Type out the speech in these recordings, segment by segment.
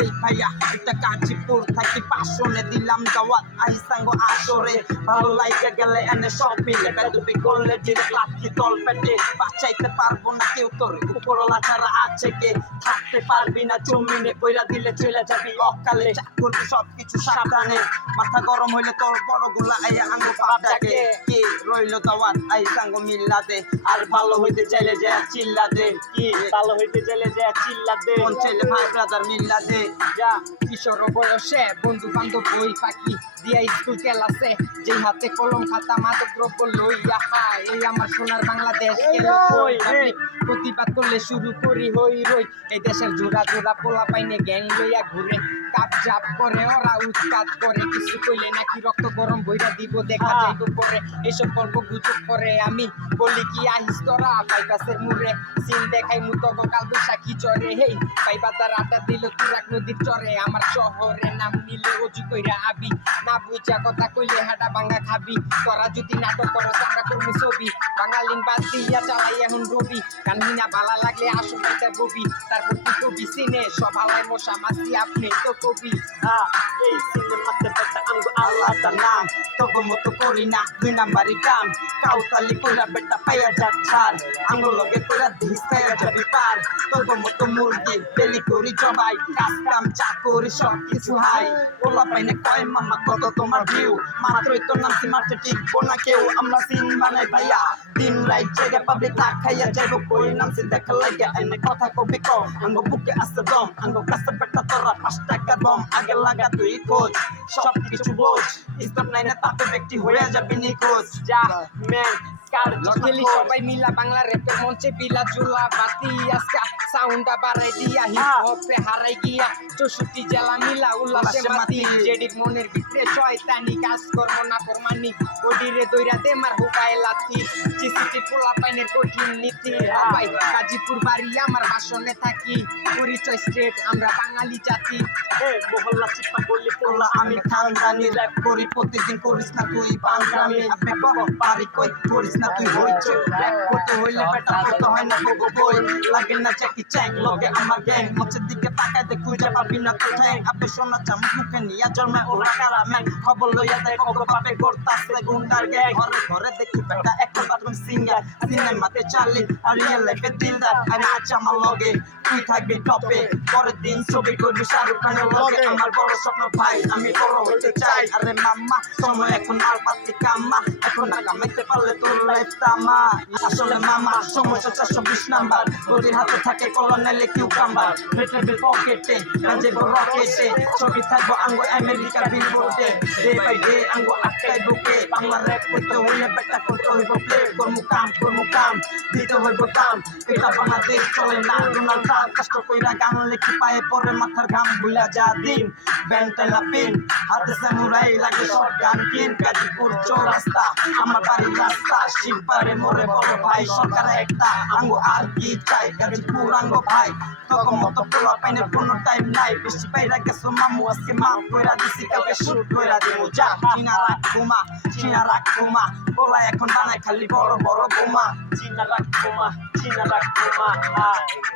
এই ভাইয়া এটা গাজীপুর থাকি পাশনে দিলাম দাওয়াত আইসাঙ্গ আসরে ভালো লাইকে গেলে এনে সব মিলে বেদবি করলে ডিরেক্ট লাঠি তল পেটে বাঁচাইতে পারবো না কেউ তোর উপরওয়ালা ছাড়া আছে কে থাকতে পারবি না জমিনে কইরা দিলে চলে যাবি অকালে করবি সবকিছু সাবধানে মাথা গরম হইলে তোর বড় গুলা আইয়া আঙ্গো পাপটাকে কি রইলো দাওয়াত আইসাঙ্গ মিল্লা দে আর ভালো হইতে চাইলে যে চিল্লা দে কি ভালো হইতে চাইলে যে চিল্লা দে মন চাইলে ভাই ব্রাদার মিল্লা দে যা কিশোর বয়সে বন্ধু বান্ধব বই ফাঁকি দিয়া স্কুল ক্লাসে যে হাতে কলম খাতা মাদক দ্রব্য লইয়া হায় এই আমার সোনার বাংলাদেশ প্রতিবাদ করলে শুরু করি হই রই এই দেশের জোড়া জোড়া পোলা পাইনে গ্যাং লইয়া ঘুরে কাপ জাপ করে ওরা উৎপাত করে কিছু কইলে নাকি রক্ত গরম বইরা দিব দেখা যাইব পরে এসব গল্প গুজব করে আমি বলি কি আহিস তোরা বাইপাসের মুড়ে সিন দেখাই মুতো কাল বৈশাখী চরে হেই পাইবাদার আড্ডা দিল তুরাক নদীর চরে আমার শহরে নাম নিলে অজু কইরা আবি না বুঝা কথা কইলে হাঁটা ভাঙা খাবি তোরা যদি নাটক করো আমরা করবো ছবি বাঙালিন বাদ দিয়া চালাই এখন রবি কানহিনা ভালা লাগলে আসুন একটা কবি তারপর তুই কবি সিনে সব আলাই মশা মাসি আপনি তো কবি এই সিনেমাতে বেটা আমগো আলাদা নাম তোগো মতো করি না দুই নাম্বারি কাম কাউতালি কইরা বেটা পাইয়া যাচ্ছার আঙ্গুল লগে কইরা ধিস্তাইয়া যাবি পার তোগো মতো মুরগি বেলি করি জবাই কাজ কাম চা করি সব কিছু হাই ওলা পাইনে কয় মামা কত তোমার ভিউ মাত্রই তো নাম সিমাতে টিকবো না কেউ আমরা সিন বানাই ভাইয়া দিন রাইট জায়গা পাবলিক না খাইয়া যাইবো কই নাম সে দেখা লাগে এনে কথা কবি কম আঙ্গো বুকে আসতে দম আঙ্গো কাছে বেটা তোরা 5 টাকা বম আগে লাগা তুই খোঁজ সব কিছু বোঝ ইসলাম লাইনে তাতে ব্যক্তি হয়ে যাবে নিখোঁজ যা ম্যান খেলি সবাই মিলা বাংলা রেপের মঞ্চে বিলা জুলা বাতি আজকা সাউন্ডা বাড়াই দিয়া হিপ হপে হারাই গিয়া 64 জেলা মিলা উল্লাসে মাতি জেডির মনের ভিতরে শয়তানি কাজ কর্ম না ফরমানি ওডিরে দইরা দে মার হুকায় লাথি চিসিটি পোলা পাইনের কঠিন নীতি ভাই গাজীপুর বাড়ি আমার বাসনে থাকি পরিচয় স্ট্রেট আমরা বাঙালি জাতি মহল্লা চিপা বললি পোলা আমি খানদানি র‍্যাপ করি প্রতিদিন করিস না তুই পাঞ্জামি আপনি পারি কই করিস না তুই হইছ র‍্যাপ করতে হইলে বেটা করতে হয় না গোগো বই লাগে না চাকি চ্যাং লগে আমার গ্যাং মুছের দিকে তাকায় দে খুঁজে পাবি না তো ঠ্যাং আপনি শোনা চাম মুখে নিয়া জন্মে ওরা কারামেন খবর লইয়া দেয় কত পাপে করতাছে গুন্ডার গ্যাং ঘরে ঘরে দেখি বেটা একটা বাথরুম সিঙ্গার সিনেমাতে চালি আর রিয়েল লাইফে দিলদার আর নাচ আমার লগে তুই থাকবি টপে পরের দিন ছবি করবি শাহরুখ খানের লগে আমার বড় স্বপ্ন ভাই আমি বড় হতে চাই আরে মাম্মা সময় এখন আর পাতি কাম্মা এখন না কামাইতে পারলে তোর লাইফ তামা আসলে মামা সময় 420 নাম্বার গদির হাতে থাকে কলনেলে কিউকাম্বার ভেটেবিল পকেটে গাঞ্জে বড় রকেটে ছবি থাকবো আঙ্গো আমেরিকা বিলবোর্ডে ডে বাই ডে আঙ্গো আটটাই বুকে বাংলা র‍্যাপ করতে হইলে বেটা করতে হইব প্লে করমু কাম দিতে হইব দাম এটা বাংলাদেশ চলে না ডোনাল্ড ট্রাম্প কষ্ট কইরা গান লিখি পায়ে পরে মাথার ঘাম ভুলা যা দিন ব্যান্ডেলা পিন হাতে সামুরাই লাগে শর্ট গান কিন গাজীপুর চৌরাস্তা আমার বাড়ির রাস্তা শিববারে মোরে বড় ভাই সরকার একটা আঙ্গো আর কি চাই গাজীপুর আঙ্গো ভাই তখন মতো পোলা পাইনের কোনো টাইম নাই বেশি পাইরা গেছো মামু আজকে মাফ কইরা দিছি কালকে শুট কইরা দিমু যা চিনা রাখ ঘুমা পোলা এখন বানায় খালি বড় বড় বোমা চিনা রাখ ঘুমা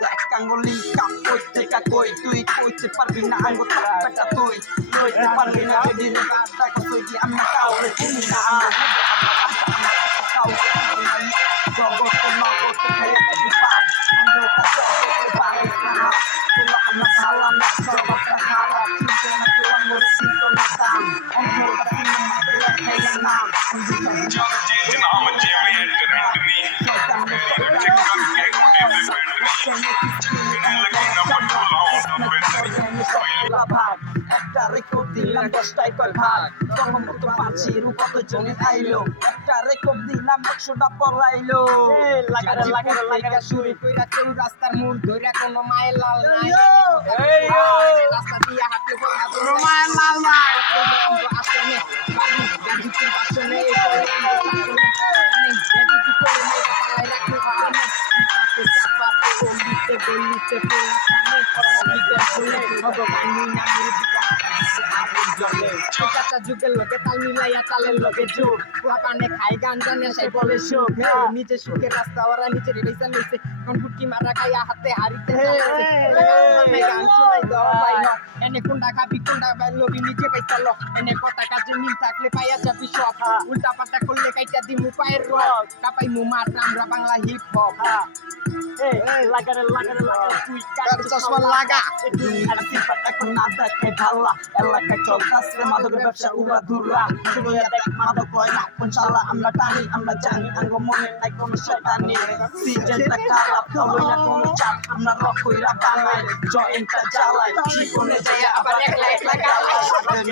দেখ আঙ্গুলি কাপ কইতে কা কই তুই কইতে পারবি না আঙ্গো বেটা তুই কইতে পারবি না দিলে রাস্তা কই দি আমি কাউরে চিনি না জগতে মগতে খাইয়া দিবি পার আঙ্গো কাছে পারে না তোলা আমার সালা না সবটা খারাপ চিন্তা না তুই আমার চিন্তা না দাম আঙ্গো কাছে মাতে খাইয়া না I'm a Jerry Anthony. একটা রেকর্ড দিলাম 10টায় কয় ভাগ তখন মতো পাচ্ছি কত জনে আইলো একটা রেকর্ড দিলাম 100টা পড়াইলো লাগা শুরু কইরা কেউ রাস্তার মূল ধইরা কোনো মায়ের লাল নাই রাস্তা দিয়া হাতে বলা মায়ের লাল নাই আসলে বাড়ি গাজীপুর বাসনে এই গলিতে পোলা কানে দিতে বলে ভগবান নামের দিকে আগুন জ্বলে যুগের লোকে তাল মিলাইয়া তালের লোকে যোগ পানে খাই গান জানে সেই বলে সুখ নিজে সুখের রাস্তা ওরা নিজের বেসা লইছে কোন ফুটকি মারা খাইয়া হাতে হারিতে গান শোনাই দেওয়া ভাই এনে কোনটা খাবি কোনটা লবি নিজে পাইছাল এনে কথা কাজে মিল থাকলে পাইয়া যাবি সব উল্টা পাল্টা করলে কাইটা দিমু পায়ের রক কাপাই মু মাঠ আমরা বাংলা হিপ হপ লাগারে তুই চশমা লাগা এখন না দেখে ভাল্লা এলাকায় চলতেছে মাদকের ব্যবসা উড়া ধুরা শুধু দেখ মাদক হয় না ইনশাআল্লাহ আমরা টানি আমরা জানি আঙ্গ মনে নাই কোনো শয়তানি সিজনটা খারাপ হলো না কোনো চাপ আমরা রক কইরা বানাই জয়েন্টটা জ্বালাই জীবনে যায় আবার একলা একলা গালাই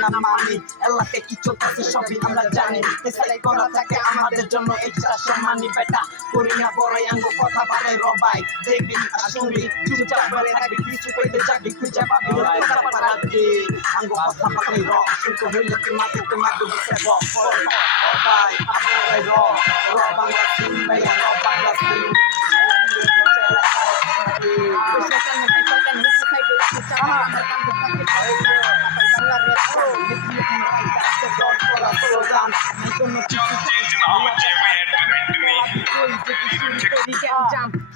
না মানি এলাকায় কি চলতেছে সবই আমরা জানি এসলাই করা থাকে আমাদের জন্য এক্সট্রা সম্মানী বেটা করি না বড়াই আঙ্গ কথা বাড়াই রবাই দেখবি আসুনি চুপচাপ বলে থাকবি কিছু কইতে যাবি খুঁজে পাবি কথা পারাবি আঙ্গ কথা বাড়াই র শুনতে হইলে কি মাকে তোমাকে দিতে রবাই আপনারাই র বাংলা সিং ভাই র বাংলা সিং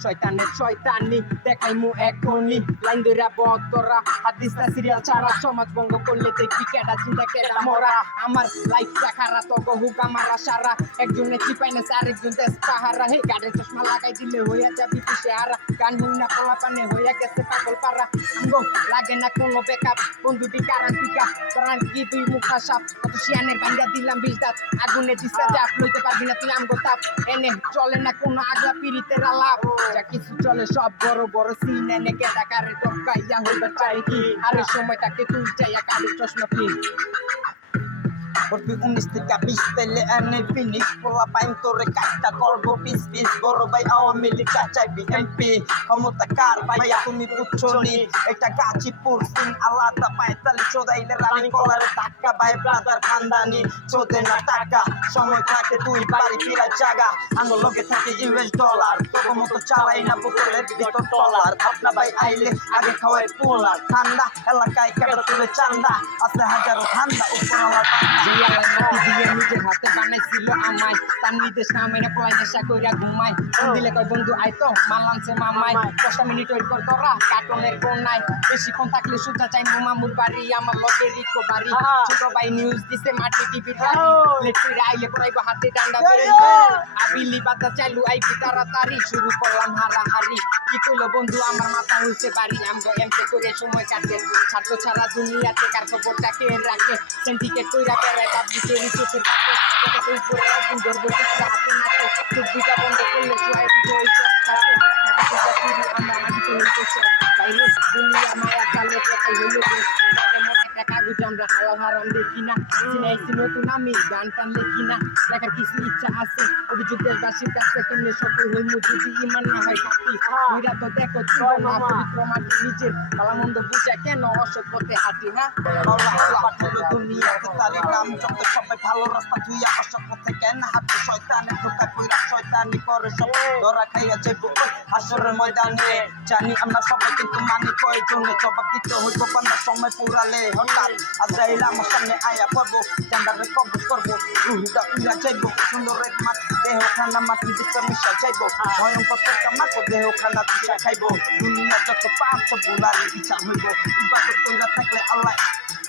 শয়তানের শয়তানি দেখাই মু এখনই লাইন ধরে বদরা হাদিসটা সিরিয়াল ছাড়া সমাজ ভঙ্গ করলে দেখবি কেডা চিন্তা কেডা মরা আমার লাইফটা খারা তো হুগা মারা সারা একজনে চিপাই না আরেকজন দেশ পাহারা হে গাড়ি চশমা লাগাই দিলে হইয়া যাবি তুই হারা গান হুন্না পোলা পানে হইয়া গেছে পাগল পারা আঙ্গো লাগে না কোনো বেকআপ বন্ধুটি কারণ পিকা কারণ কি তুই মুখা সাপ কত শিয়ানের বাঙ্গা দিলাম 20 দাঁত আগুনে দিস্তা চাপ লইতে পারবি না তুই আমগো তাপ এনে চলে না কোনো আগলা পিরিতের আলাপ যা কিছু চলে সব বড় বড় সিন এনে কেডা কারে টপকাইয়া হইবা চাই কি আরে সময় তাকে তুই চাইয়া কারে চশমা পিন Porque 19 থেকে 20 তেলে এনে ফিনিশ পোলা পাইন তোরে কাটটা করবো পিস পিস বড় ভাই আওয়ামী লীগ চাই বিএনপি ক্ষমতা কার ভাইয়া তুমি বুঝছো নি একটা গাজীপুর সিন আলাদা পায়তালি চোদাইলে রানী কলারে টাকা ভাই ব্রাদার খানদানি চোদে না টাকা সময় থাকে তুই বাড়ি ফিরা জায়গা আঙ্গুল লগে থাকে ইউএস ডলার তোর মতো চালাই না বোতলের ভিতর টলার আপনা ভাই আইলে আগে খাওয়াই পোলার ঠান্ডা এলাকায় কেটে তুলে চান্দা আছে হাজারো ঠান্ডা উপরওয়ালা নিজের হাতে বানাইছিল আমায় তার নির্দেশ না মেনে পলাই নেশা কইরা ঘুমাই দিলে কয় বন্ধু আই তো মানলামছে মামাই 10 মিনিট ওয়েট কর তোরা কার্টুনের কোন নাই বেশিক্ষণ থাকলে সুতা চাই মামুর বাড়ি আমার লগে রিকো বাড়ি ছোট ভাই নিউজ দিছে মাটি টিভি লেটুই আইলে পড়াইবো হাতে ডান্ডা বেরে আবিলি বাতা চালু আইবি তাড়াতাড়ি শুরু করলাম হারাহারি কি কইলো বন্ধু আমার মাথা হইছে বাড়ি আমগো এমকে করে সময় কাটে ছাত্র ছাড়া দুনিয়াতে কার খবরটা কে রাখে সিন্ডিকেট কইরা বেড়ায় পাবলিকের চোখের কাছে কত কই পড়ে একদিন ধরবো হাতে নাতে চোখ দুটা বন্ধ করলে শুয়ে দিতে ওই চোখটাতে আমরা মাটিতে হইতেছে বাইরে দুনিয়া মায়া চালে কোথায় হইলো একটা কাগজ আমরা হালাল হারাম দেখি না চিনাইছি নতুন আমি গান টান লেখি না লেখার কিছু ইচ্ছা আছে অভিযোগ দেশবাসীর কাছে কেমনে সফল হইমু যদি ইমান না হয় কাটি এরা তো দেখো না পবিত্র মাটি নিজের ভালো মন্দ বুঝা কেন অসৎ পথে হাঁটি না দুনিয়াতে তারি নাম যত সবাই ভালো রাস্তা তুই অসৎ পথে কেন হাঁটি শয়তানের ধোকা কইরা শয়তানি করে সব ধরা খাইয়া যাইব হাসরের ময়দানে জানি আমরা সবাই কিন্তু মানি কয়জনে জবাব দিতে হইব পান্ডা সময় পুরালে হঠাৎ আজরাইল আমার সামনে আয়া পড়বো জান্ডারে কবজ করবো রুহুটা উড়া যাইব সুন্দর এক মাটি দেহ খানা মাটি দিতে মিশা যাইব ভয়ঙ্কর একটা মাকো দেহ খানা দিশা খাইব দুনিয়া যত পাপ সব বুলারি ইচ্ছা হইব ইবাদত কইরা থাকলে আল্লাহ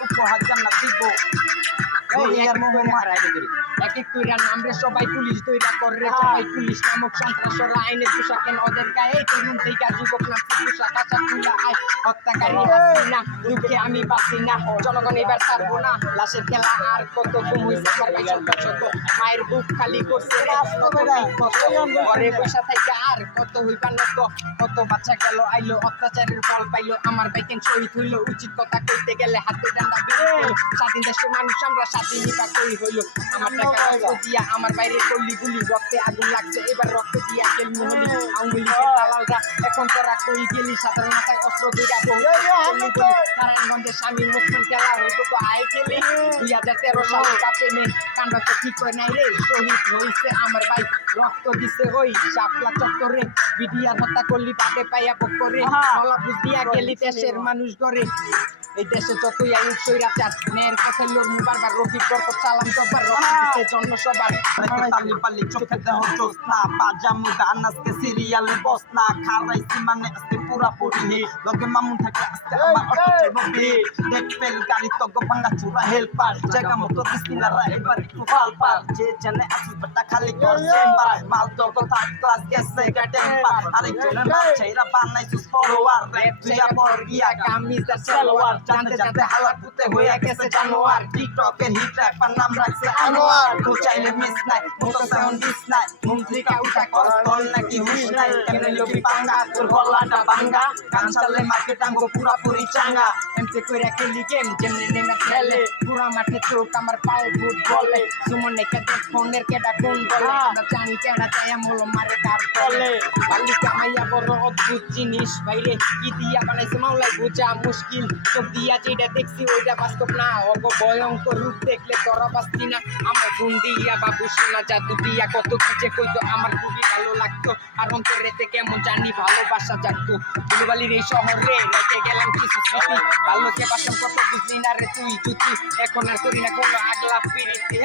উপহার জান্নাত দিব দুনিয়ার মোহ মারাই দেবে এক এক কইরা নামরে সবাই পুলিশ দইরা করে সবাই পুলিশ নামক সন্ত্রাসরা আইনের পোশাক কেন ওদের গায়ে তরুণ থেকে যুবক না পোশাক আশা তুলা আয় হত্যাকারী না দুঃখে আমি বাঁচি না জনগণ এবার ছাড়বো না লাশের খেলা আর কত কম হইছে আমার ভাই ছোট মায়ের বুক খালি করছে ঘরে বসা থেকে আর কত হইবা নত কত বাচ্চা গেল আইলো অত্যাচারের ফল পাইলো আমার ভাই কেন শহীদ হইলো উচিত কথা কইতে গেলে হাতে ডান্ডা বের স্বাধীন দেশের মানুষ আমরা স্বাধীনতা কই হইলো আমার টাকা রক্ত দিয়া আমার বাইরে কল্লি গুলি রক্তে আগুন লাগছে এবার রক্ত দিয়া খেলমু হলি আওয়ামী লীগের দালালরা এখন তোরা কই গেলি সাধারণ মাথায় অস্ত্র দিয়া বহু নারায়ণগঞ্জে স্বামী মুসলিম খেলা হইতো তো আয় খেলে 2013 সালে কাপে নেই কান্ডা তো ঠিক হয় নাই রে শহীদ হইছে আমার ভাই রক্ত দিছে ওই শাপলা চত্বরে বিডিআর হত্যা করলি বাদে পাইয়া বকরে গলা বুঝ দিয়া গেলি দেশের মানুষ গড়ে এই দেশে যতই আয়ুষ সৈরাচার মেয়ের পথে লড়মু বারবার রফিক বরকত সালাম জব্বার রফিক দিছে জন্ম সবার তালি পালি চোখে দেহ চোস না পাজামু গান আজকে সিরিয়ালে বস না খারাইছি মানে আজকে পুরা পড়ি লগে মামুন থাকে আজকে আমার অটো চলবে দেখ পেল গাড়ি তো ভাঙা চুরা হেল্পার জায়গা মতো বিসমিল্লাহ এবার একটু ফাল পার যে জানে আসল বেটা খালি কর চেম্বার মাল তো থার্ড ক্লাস গেছে টেম্পার আরেকজনের মাল চাইরা বানাইছিস ফলোয়ার রেপ দিয়া পর গিয়া কামিজ আর সালোয়ার জানতে জানতে হালাত পুতে হয়ে গেছে জানোয়ার টিকটকের হিট র্যাপার নাম রাখছে আনোয়ার তো চাইলে মিস নাই মতো সাউন্ড দিস নাই মন্ত্রী কাউটা কল নাকি হুশ নাই কেমনে লবি পাঙ্গা তোর গলাটা ভাঙ্গা গান চালে মার্কেট আঙ্গো পুরাপুরি চাঙ্গা এমতে কইরা খেলি গেম যেমনে নেমে খেলে পুরা মাঠে চোখ আমার পায়ে ভূত বলে সুমনে কেটে ফোনের কেটা কোন বলে আমরা জানি কেডা চাই আমল মারে কার বলে বালি কামাইয়া বড় অদ্ভুত জিনিস বাইরে কি দিয়া বানাইছে মাওলাই বোঝা মুশকিল চোখ দিয়া যেটা দেখছি ওইটা বাস্তব না অগ ভয়ঙ্কর রূপ দেখলে তোরা বাস্তি না আমার ফোন দিয়া বাবু শোনা জাদু দিয়া কত কি যে কইতো আমার খুবই ভালো লাগতো আর অন্তরেতে কেমন জানি ভালোবাসা জাগতো ধুলোবালির এই শহরে রেখে গেলাম কিছু স্মৃতি ভালোকে বাসন কত বুঝলি না রে তুই জুতি এখন আর করি না কোনো আগলা পিরিতি